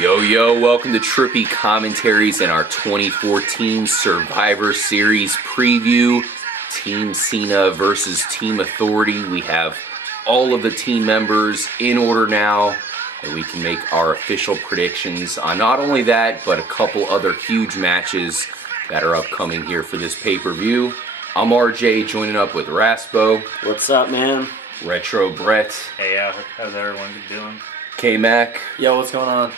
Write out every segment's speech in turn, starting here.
Yo, welcome to Trippy Commentaries and our 2014 Survivor Series preview. Team Cena versus Team Authority. We have all of the team members in order now, and we can make our official predictions on not only that, but a couple other huge matches that are upcoming here for this pay-per-view. I'm RJ, joining up with Raspo. What's up, man? Retro Brett. Hey, how's everyone doing? K-Mac. Yo, what's going on?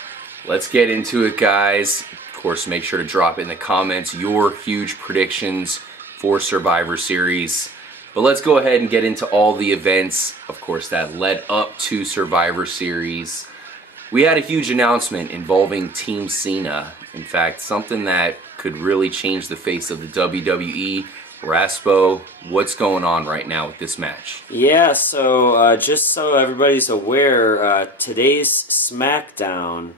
Let's get into it, guys. Of course, make sure to drop in the comments your huge predictions for Survivor Series. But let's go ahead and get into all the events, of course, that led up to Survivor Series. We had a huge announcement involving Team Cena. In fact, something that could really change the face of the WWE. Raspo, what's going on right now with this match? Yeah, so just so everybody's aware, today's SmackDown,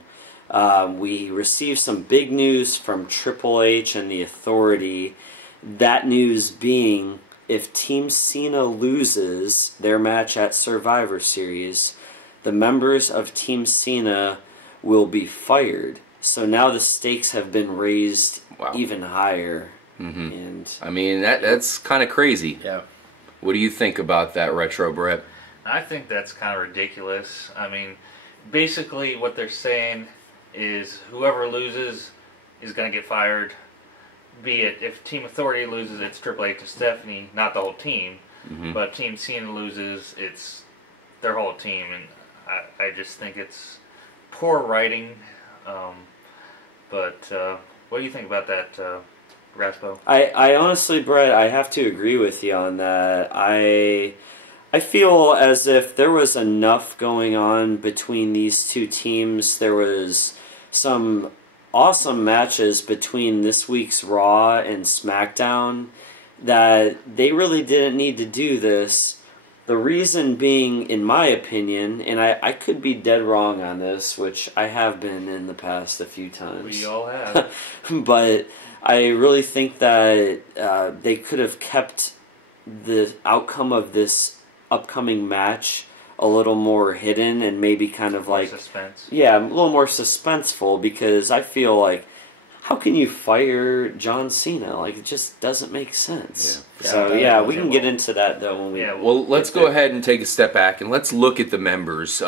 we received some big news from Triple H and the Authority. That news being, if Team Cena loses their match at Survivor Series, the members of Team Cena will be fired. So now the stakes have been raised even higher. Mm-hmm. And I mean, that's kind of crazy. Yeah. What do you think about that, Retro Brett? I think that's kind of ridiculous. I mean, basically what they're saying is whoever loses is going to get fired. Be it if Team Authority loses, it's Triple H and Stephanie, not the whole team. Mm-hmm. But if Team Cena loses, it's their whole team. And I just think it's poor writing. But what do you think about that, Raspo? I honestly, Brett, I have to agree with you on that. I feel as if there was enough going on between these two teams. There was some awesome matches between this week's Raw and SmackDown that they really didn't need to do this. The reason being, in my opinion, and I could be dead wrong on this, which I have been in the past a few times. We all have. But I really think that they could have kept the outcome of this upcoming match a little more hidden and maybe kind of like suspense. Yeah, a little more suspenseful, because I feel like, how can you fire John Cena? Like, it just doesn't make sense. Yeah. So yeah, we can get into that though when we. Yeah, Well, let's go ahead and take a step back and let's look at the members.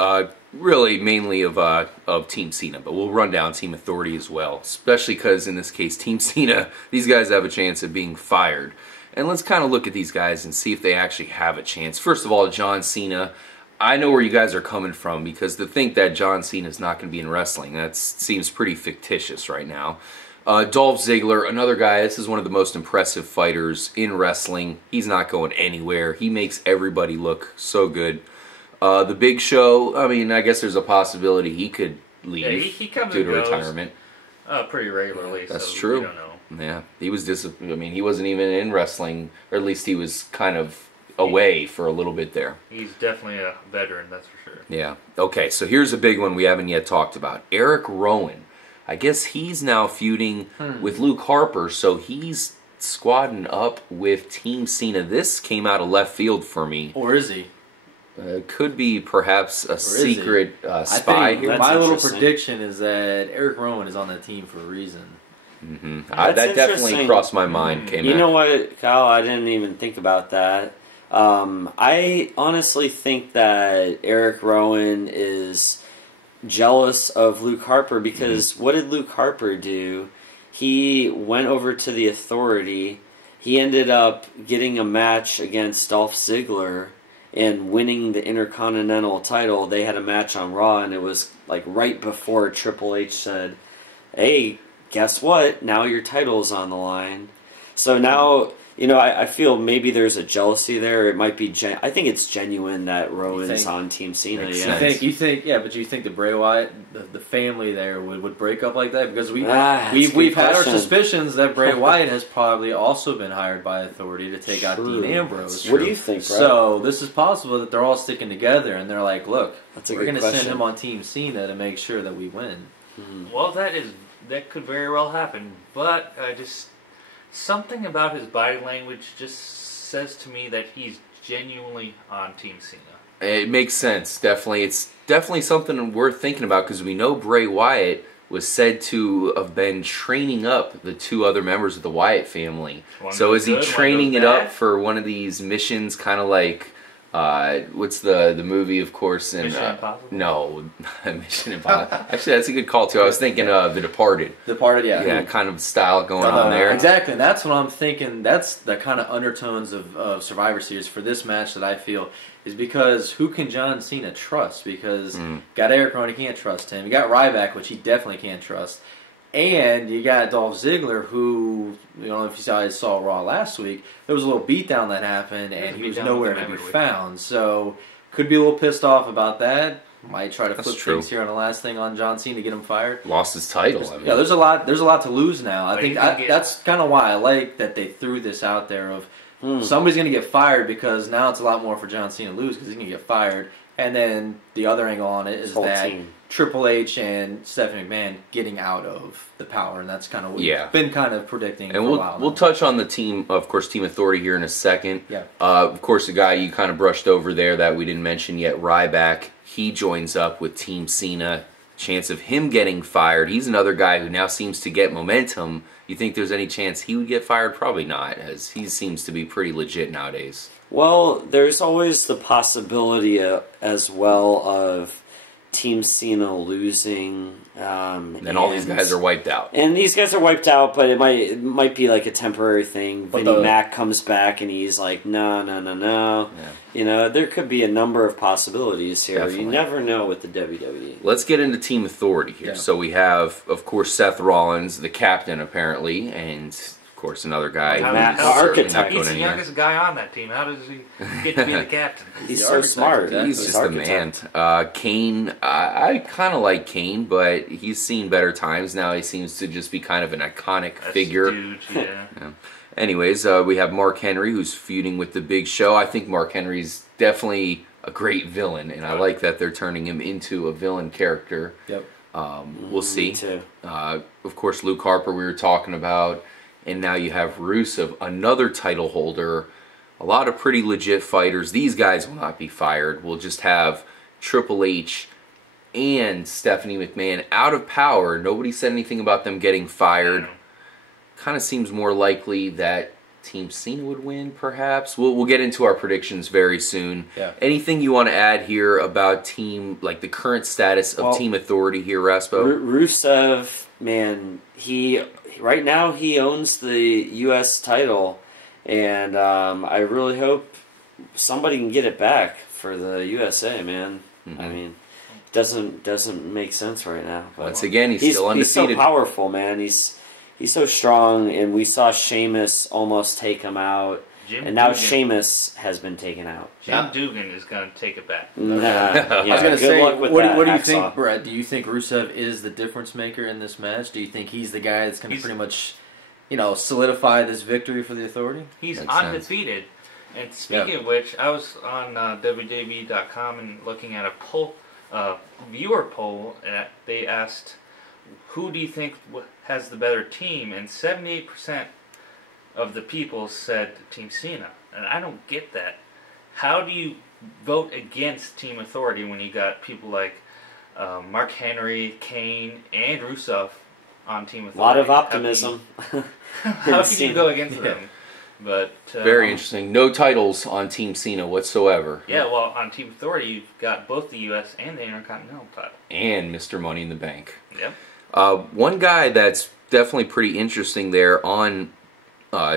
Really, mainly of Team Cena, but we'll run down Team Authority as well. Especially because in this case, Team Cena, these guys have a chance of being fired. And let's kind of look at these guys and see if they actually have a chance. First of all, John Cena. I know where you guys are coming from, because to think that John Cena is not going to be in wrestling, that seems pretty fictitious right now. Dolph Ziggler, another guy, this is one of the most impressive fighters in wrestling. He's not going anywhere. He makes everybody look so good. The Big Show, I mean, I guess there's a possibility he could leave he comes due and to goes, retirement. Pretty regularly. That's so true. We don't know. Yeah, he was I mean, he wasn't even in wrestling, or at least he was kind of away for a little bit there. He's definitely a veteran, that's for sure. Yeah. Okay, so here's a big one we haven't yet talked about. Eric Rowan. I guess he's now feuding with Luke Harper, so he's squadding up with Team Cena. This came out of left field for me. Or is he? Could be perhaps a secret spy I think here. my little prediction is that Eric Rowan is on that team for a reason. Mm-hmm. That definitely crossed my mind. You know what, Kyle? I didn't even think about that. I honestly think that Eric Rowan is jealous of Luke Harper, because what did Luke Harper do? He went over to the Authority. He ended up getting a match against Dolph Ziggler and winning the Intercontinental title. They had a match on Raw, and it was like right before Triple H said, "Hey, guess what? Now your title's on the line." So now, you know, I feel maybe there's a jealousy there. It might be. I think it's genuine that Rowan's on Team Cena. Yeah. You think, but you think the Bray Wyatt, the family there would break up like that? Because we've had our suspicions that Bray Wyatt has probably also been hired by Authority to take out Dean Ambrose. What do you think, Brett? So this is possible that they're all sticking together and they're like, look, we're going to send question. him on Team Cena to make sure that we win. Well, that could very well happen, but something about his body language just says to me that he's genuinely on Team Cena. It makes sense, definitely. It's definitely something worth thinking about because we know Bray Wyatt was said to have been training up the 2 other members of the Wyatt family. So is he training it up for one of these missions, kind of like, what's the movie, of course? Mission Impossible? No, Mission Impossible. Actually, that's a good call, too. I was thinking The Departed. The Departed, yeah. Yeah, kind of style going on there. Exactly, and that's what I'm thinking. That's the kind of undertones of Survivor Series for this match that I feel is because who can John Cena trust? Because got Eric Rowan, you can't trust him. You got Ryback, which he definitely can't trust. And you got Dolph Ziggler, who, you know, if you saw Raw last week, there was a little beatdown that happened, and he was nowhere to be found. So, could be a little pissed off about that. Might try to flip things here on the last thing on John Cena to get him fired. Lost his title. Yeah, there's a lot to lose now. I think that's kind of why I like that they threw this out there of somebody's going to get fired because now it's a lot more for John Cena to lose because he's going to get fired. And then the other angle on it is that Triple H and Stephanie McMahon getting out of the power, and that's kind of what we've been kind of predicting for a while. We'll touch on the team, of course, Team Authority here in a second. Yeah. Of course, the guy you kind of brushed over there that we didn't mention yet, Ryback, he joins up with Team Cena. Chance of him getting fired. He's another guy who now seems to get momentum. You think there's any chance he would get fired? Probably not, as he seems to be pretty legit nowadays. Well, there's always the possibility as well of Team Cena losing. And all these guys are wiped out. And these guys are wiped out, but it might be like a temporary thing. Vinnie Mac comes back and he's like, no. Yeah. You know, there could be a number of possibilities here. Definitely. You never know with the WWE. Let's get into Team Authority here. Yeah. So we have, of course, Seth Rollins, the captain apparently, and of course another guy. The architect. He's the youngest guy on that team. How does he get to be the captain? He's so smart. He's just the man. Kane, I kind of like Kane, but he's seen better times now. He seems to just be kind of an iconic figure. Huge, yeah. Anyways, we have Mark Henry, who's feuding with the Big Show. I think Mark Henry's definitely a great villain, and I like that they're turning him into a villain character. Yep. We'll see. Me too. Of course, Luke Harper we were talking about, and now you have Rusev, another title holder. A lot of pretty legit fighters. These guys will not be fired. We'll just have Triple H and Stephanie McMahon out of power. Nobody said anything about them getting fired. Kind of seems more likely that Team Cena would win, perhaps. We'll get into our predictions very soon. Yeah. Anything you want to add here about the current status of Team Authority here, Raspo? Rusev, man, right now he owns the U.S. title, and I really hope somebody can get it back for the USA, man. Mm-hmm. I mean, it doesn't make sense right now. Once again, he's still undefeated. He's so powerful, man. He's so strong, and we saw Sheamus almost take him out, and now Sheamus has been taken out. Jim Dugan is going to take it back. I was going to say, what do you think, Brett? Do you think Rusev is the difference maker in this match? Do you think he's the guy that's going to pretty much, solidify this victory for the Authority? He's undefeated. And speaking of which, I was on WWE.com and looking at a poll, viewer poll, and they asked, who do you think has the better team? And 78% of the people said Team Cena. And I don't get that. How do you vote against Team Authority when you got people like Mark Henry, Kane, and Rusev on Team Authority? A lot of optimism. How can you go against them? But very interesting. No titles on Team Cena whatsoever. Yeah, well, on Team Authority, you've got both the U.S. and the Intercontinental title. And Mr. Money in the Bank. Yep. One guy that's definitely pretty interesting there on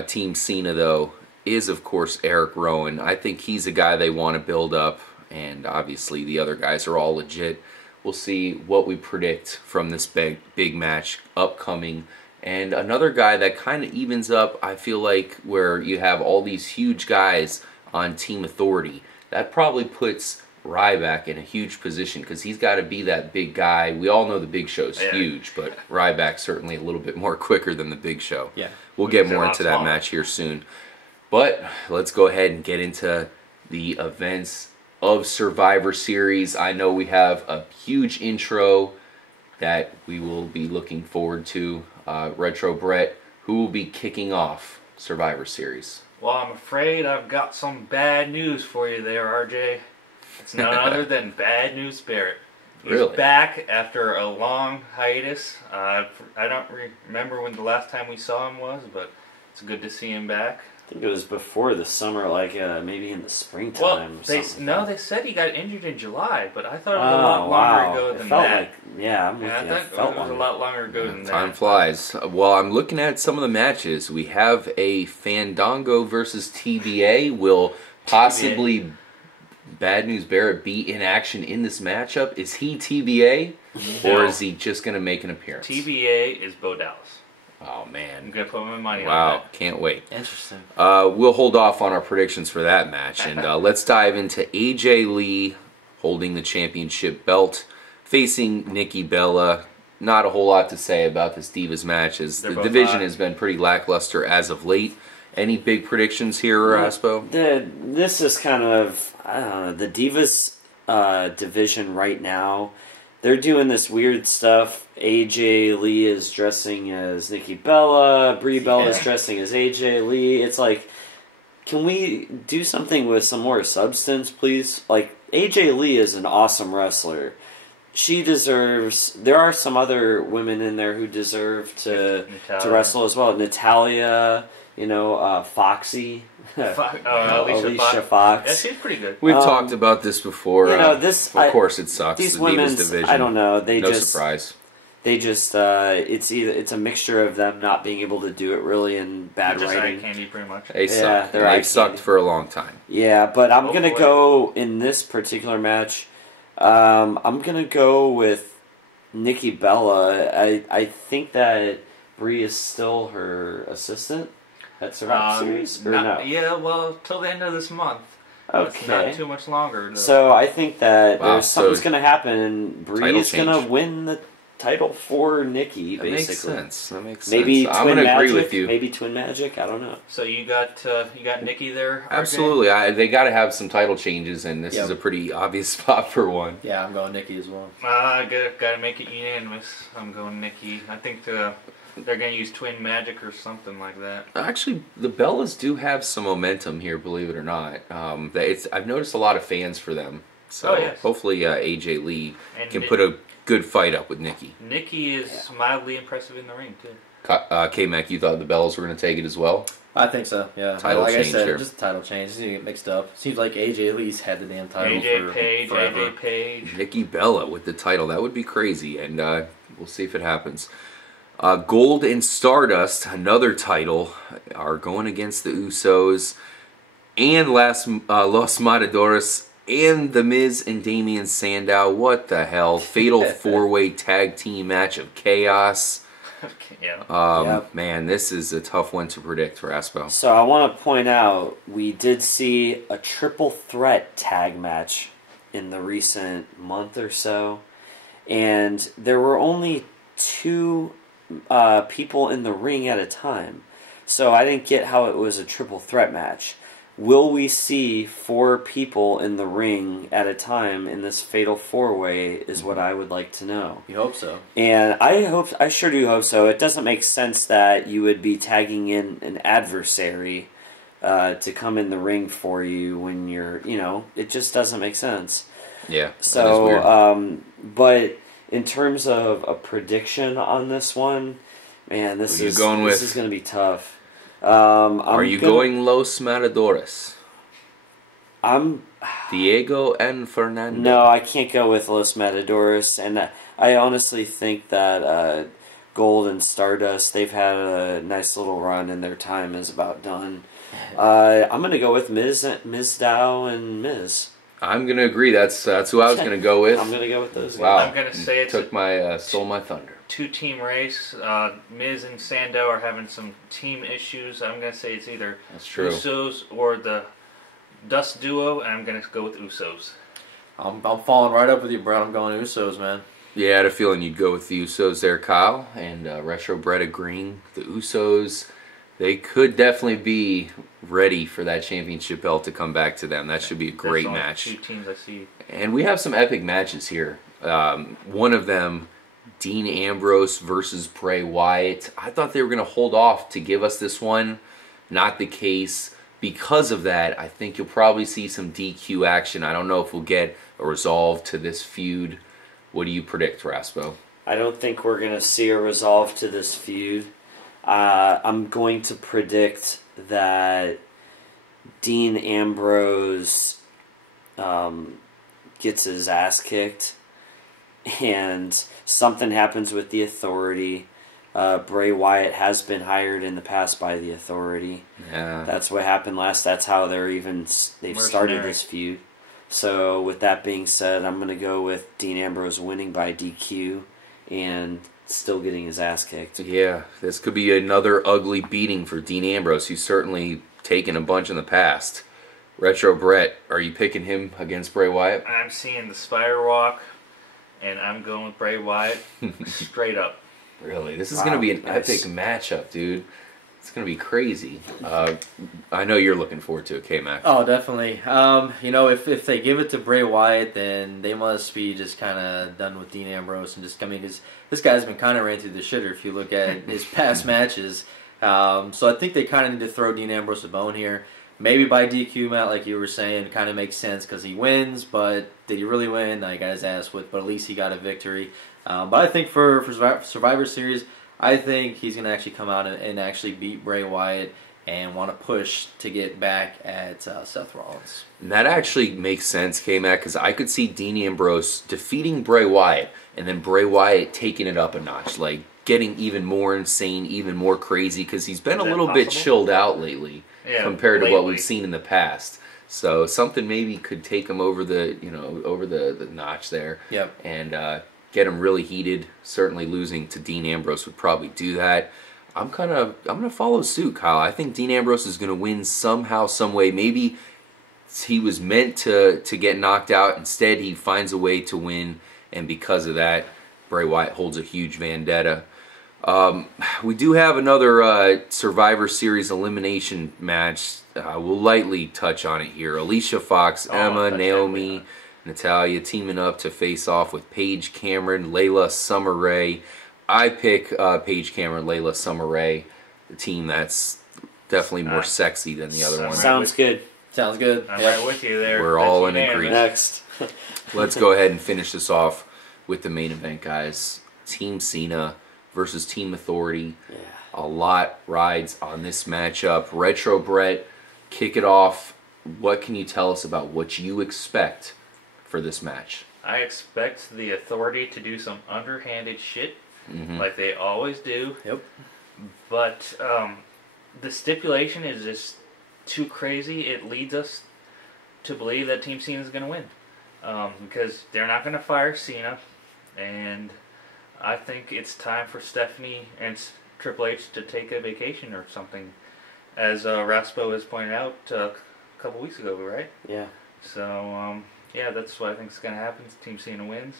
Team Cena, though, is, of course, Eric Rowan. I think he's a guy they want to build up, and obviously the other guys are all legit. We'll see what we predict from this big match upcoming. And another guy that kind of evens up, I feel like, where you have all these huge guys on Team Authority. That probably puts Ryback in a huge position because he's got to be that big guy. We all know the Big Show's huge, but Ryback's certainly a little bit more quicker than the Big Show. Yeah. We'll get more into that match here soon. But let's go ahead and get into the events of Survivor Series. I know we have a huge intro that we will be looking forward to. Retro Brett, who will be kicking off Survivor Series? Well, I'm afraid I've got some bad news for you there, RJ. It's none other than Bad News Barrett. He's Really? back after a long hiatus. I don't remember when the last time we saw him was, but it's good to see him back. I think it was before the summer, like maybe in the springtime. Well, or something. they said he got injured in July, but I thought it was a lot longer ago than felt that. Like, yeah, I'm with Yeah, you. I It thought felt it was a longer. lot longer ago than that. Time flies. Well, I'm looking at some of the matches. We have a Fandango versus TBA. Will possibly Bad News Barrett be in action in this matchup? Is he TBA, or is he just going to make an appearance? TBA is Bo Dallas. Oh, I'm man. going to put my money on Wow, that. can't wait. Interesting. We'll hold off on our predictions for that match, and let's dive into AJ Lee holding the championship belt, facing Nikki Bella. Not a whole lot to say about this Divas match, as They're the both division hot. has been pretty lackluster as of late. Any big predictions here, Aspo? This is kind of, I don't know, the Divas division right now. They're doing this weird stuff. AJ Lee is dressing as Nikki Bella. Brie Bella is dressing as AJ Lee. It's like, can we do something with some more substance, please? Like, AJ Lee is an awesome wrestler. She deserves... There are some other women in there who deserve to wrestle as well. Natalia, Foxy. Alicia Fox. Yeah, she's pretty good. We've talked about this before. This... of course it sucks. These the women's... Divas division. I don't know. No surprise. They just... it's a mixture of them not being able to do it really and bad Just eye writing. candy, pretty much. They suck. they're eye They've sucked candy. for a long time. Yeah, but I'm going to Hopefully. go in this particular match. I'm going to go with Nikki Bella. I think that Brie is still her assistant at Survivor Series, or no? Yeah, well, till the end of this month. It's Okay. not too much longer. Though. So I think that Wow, there's something's so going to happen, and Brie title is going to change. win the title for Nikki, That basically. makes sense. That makes Maybe sense. Twin I'm going to Magic, agree with you. Maybe Twin Magic, I don't know. So you got Nikki there. RJ? Absolutely. They got to have some title changes, and this Yep. is a pretty obvious spot for one. Yeah, I'm going Nikki as well. I gotta make it unanimous. I'm going Nikki. I think they're gonna use Twin Magic or something like that. Actually, the Bellas do have some momentum here, believe it or not. I've noticed a lot of fans for them. So Oh, yes. hopefully AJ Lee And can put a good fight up with Nikki. Nikki is mildly impressive in the ring too. K-Mac, you thought the Bellas were going to take it as well? I think so, yeah. Title like change I said, here. just a title change. Just need to get mixed up. Seems like AJ Lee's had the damn title AJ for Page, forever. AJ Page. Nikki Bella with the title. That would be crazy, and we'll see if it happens. Gold and Stardust, another title, are going against the Usos and Los Matadores and The Miz and Damian Sandow. What the hell? Fatal four-way tag team match of chaos. Yeah. Yep. Man, this is a tough one to predict for Aspo. So I want to point out, we did see a triple threat tag match in the recent month or so, and there were only two people in the ring at a time. So I didn't get how it was a triple threat match. Will we see 4 people in the ring at a time in this fatal 4-way is what I would like to know. You hope so. And I sure do hope so. It doesn't make sense that you would be tagging in an adversary to come in the ring for you when you're, it just doesn't make sense. Yeah, that is So, weird. but in terms of a prediction on this one, man, Who you going with? this is going to be tough. Are you going Los Matadores? I'm Diego and Fernando? No, I can't go with Los Matadores, and I honestly think that Gold and Stardust, they've had a nice little run, and their time is about done. I'm going to go with Miz Dow and Miz. I'm going to agree. That's who I was going to go with. I'm going to go with those Wow. guys. I'm gonna say it's Took stole my thunder. 2-team race. Miz and Sandow are having some team issues. I'm gonna say it's either That's true. Usos or the Dust Duo, and I'm gonna go with Usos. I'm falling right up with you, Brad. I'm going Usos, man. Yeah, I had a feeling you'd go with the Usos there, Kyle. And Retro Bread agreeing. The Usos, they could definitely be ready for that championship belt to come back to them. That should be a great That's the only match. 2 teams I see. And we have some epic matches here. One of them, Dean Ambrose versus Bray Wyatt. I thought they were going to hold off to give us this one. Not the case. because of that, I think you'll probably see some DQ action. I don't know if we'll get a resolve to this feud. What do you predict, Raspo? I don't think we're going to see a resolve to this feud. I'm going to predict that Dean Ambrose gets his ass kicked, and something happens with the Authority. Bray Wyatt has been hired in the past by the Authority. Yeah, that's what happened last. That's how they've started this feud. So with that being said, I'm going to go with Dean Ambrose winning by DQ and still getting his ass kicked. Yeah, this could be another ugly beating for Dean Ambrose, who's certainly taken a bunch in the past. Retro Brett, are you picking him against Bray Wyatt? I'm seeing the Spider Walk, and I'm going with Bray Wyatt straight up. Really? This is going to be an epic matchup, dude. It's going to be crazy. I know you're looking forward to it, K-Mac. Oh, definitely. If they give it to Bray Wyatt, then they must be just kind of done with Dean Ambrose. And just, I mean, this guy's been kind of ran through the shitter if you look at his past matches. So I think they kind of need to throw Dean Ambrose a bone here. Maybe by DQ, Matt, like you were saying, kind of makes sense because he wins, but did he really win? No, he got his ass whipped, but at least he got a victory. But I think for Survivor Series, I think he's going to actually come out and actually beat Bray Wyatt and want to push to get back at Seth Rollins. And that actually makes sense, K-Mac, because I could see Dean Ambrose defeating Bray Wyatt and then Bray Wyatt taking it up a notch, like getting even more insane, even more crazy, because he's been a little bit chilled out lately compared to what we've seen in the past. So something maybe could take him over the notch there. Yep. And get him really heated. Certainly losing to Dean Ambrose would probably do that. I'm gonna follow suit, Kyle. I think Dean Ambrose is gonna win somehow, some way. Maybe he was meant to get knocked out. Instead, he finds a way to win, and because of that, Bray Wyatt holds a huge vendetta. We do have another Survivor Series elimination match. We'll lightly touch on it here. Alicia Fox, Emma, Naomi, Natalya teaming up to face off with Paige Cameron, Layla Summer Rae. I pick Paige Cameron, Layla Summer Rae, the team that's definitely more sexy than the other one. Sounds good. Sounds good. I'm right with you there. We're all in agreement. Next. Let's go ahead and finish this off with the main event, guys. Team Cena versus Team Authority. Yeah. A lot rides on this matchup. Retro Brett, kick it off. What can you tell us about what you expect for this match? I expect the Authority to do some underhanded shit, like they always do. Yep. But the stipulation is just too crazy. It leads us to believe that Team Cena is going to win. Because they're not going to fire Cena. And I think it's time for Stephanie and Triple H to take a vacation or something. As Raspo has pointed out a couple weeks ago, right? Yeah. So, that's what I think is going to happen. Team Cena wins.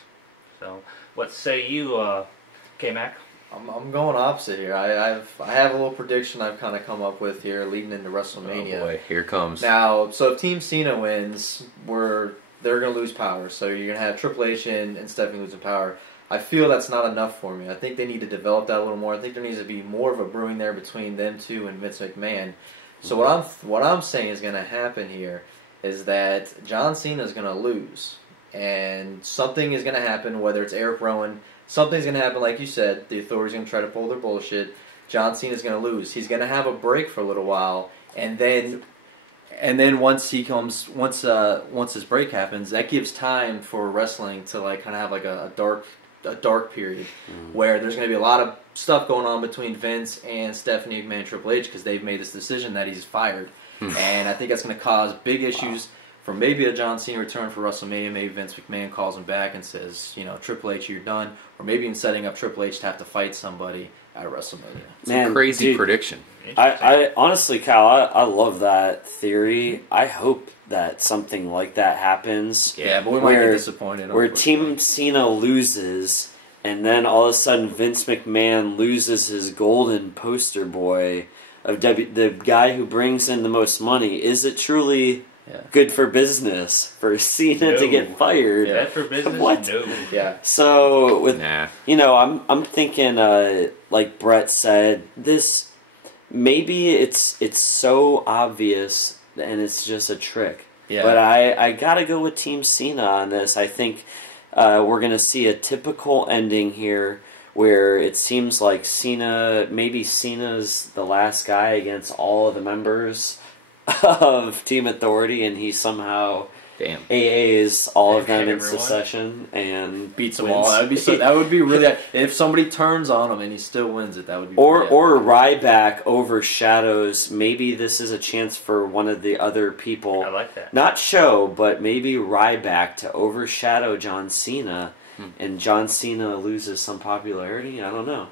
So, what say you, K-Mac? I'm going opposite here. I have a little prediction I've kind of come up with here leading into WrestleMania. Oh boy, here comes. Now, so if Team Cena wins, they're going to lose power. So you're going to have Triple H and Stephanie losing power. I feel that's not enough for me. I think they need to develop that a little more. I think there needs to be more of a brewing there between them two and Vince McMahon. So what I'm saying is going to happen here is that John Cena is going to lose, and something is going to happen. Whether it's Eric Rowan, something's going to happen. Like you said, the Authority's going to try to pull their bullshit. John Cena's going to lose. He's going to have a break for a little while, and then once his break happens, that gives time for wrestling to like kind of have like a dark period where there's going to be a lot of stuff going on between Vince and Stephanie McMahon and Triple H because they've made this decision that he's fired. And I think that's going to cause big issues for maybe a John Cena return for WrestleMania. Maybe Vince McMahon calls him back and says, Triple H, you're done. Or maybe in setting up Triple H to have to fight somebody at WrestleMania. It's a crazy prediction. I honestly, Kyle, I love that theory. I hope that something like that happens. Yeah, but we might get disappointed. Where Team Cena loses, and then all of a sudden Vince McMahon loses his golden poster boy of the guy who brings in the most money. Is it truly good for business for Cena to get fired? Bad for business? What? No. Yeah. So I'm thinking, like Brett said, this maybe it's so obvious and it's just a trick. Yeah. But I gotta go with Team Cena on this. I think we're gonna see a typical ending here, where it seems like maybe Cena's the last guy against all of the members of Team Authority, and he somehow AAs all of them in succession and beats them wins. all. That would be really. If somebody turns on him and he still wins it, that would be. Or Ryback overshadows. Maybe this is a chance for one of the other people. I like that. Not Show, but maybe Ryback to overshadow John Cena, and John Cena loses some popularity. I don't know.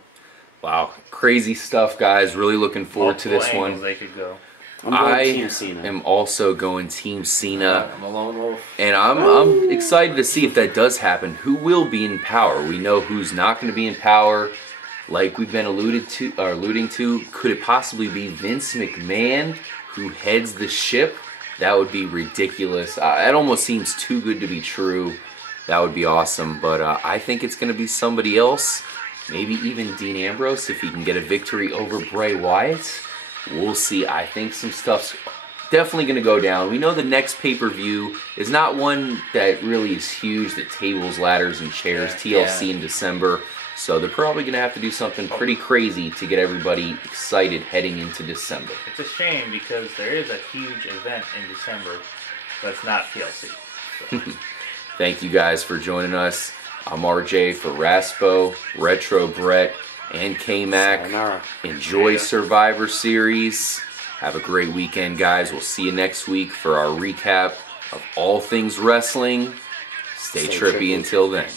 Wow, crazy stuff, guys. Really looking forward to this Multiple one. They could go. I'm going Team Cena. am also going Team Cena. I'm a lone wolf. And I'm excited to see if that does happen. Who will be in power? We know who's not going to be in power. Like we've been alluding to, could it possibly be Vince McMahon who heads the ship? That would be ridiculous. It almost seems too good to be true. That would be awesome. But I think it's going to be somebody else. Maybe even Dean Ambrose if he can get a victory over Bray Wyatt. We'll see. I think some stuff's definitely going to go down. We know the next pay-per-view is not one that really is huge. The tables, ladders, and chairs. TLC in December. So they're probably going to have to do something pretty crazy to get everybody excited heading into December. It's a shame because there is a huge event in December that's not TLC. So. Thank you guys for joining us. I'm RJ for Raspo, Retro Brett, and K-Mac. Sayonara. Enjoy Survivor Series. Have a great weekend, guys. We'll see you next week for our recap of all things wrestling. Stay trippy until then.